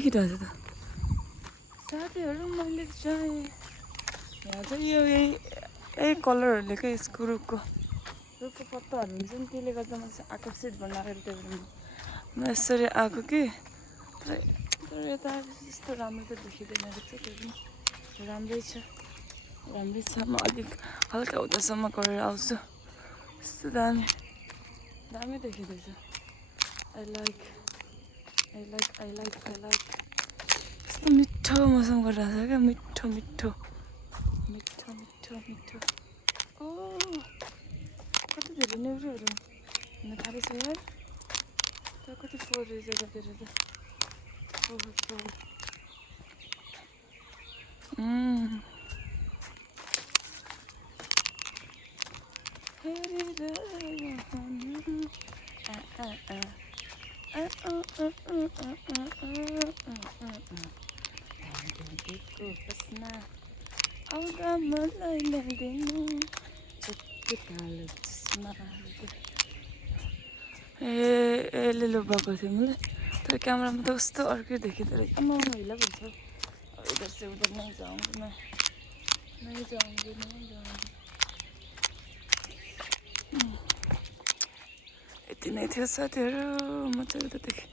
देखिरहेको छ त साथीहरू मैले चाहिँ यहाँ चाहिँ यही कलरहरूले क्या यसको रुखको पत्ताहरू हुन्छ नि त्यसले गर्दा म चाहिँ आकर्षित भन्न आएको त्यो बेला म यसरी आएको कि तर यता त्यस्तो राम्रो त देखिँदैन रहेछ त्यो पनि राम्रै छ म अलिक हल्का हुँदासम्म गरेर आउँछु यस्तो दामी देखिँदैछ आई लाइक यस्तो मिठो मौसम गरिरहेको छ क्या मिठो ओ कति धेरै नेउरीहरू हुन थालेछ यार तर कति फोहोर रहेछ यतातिर त फोहोर आउँदा मलाई ल्याइदिनु ए लिलो भएको थियो मैले तर क्यामेरामा त कस्तो अर्कै देखिँदो रहेछ आमा मैला भन्छ इधर से उधर नहीं जाऊँगी मैं यति नै थियो साथीहरू म चाहिँ उतादेखि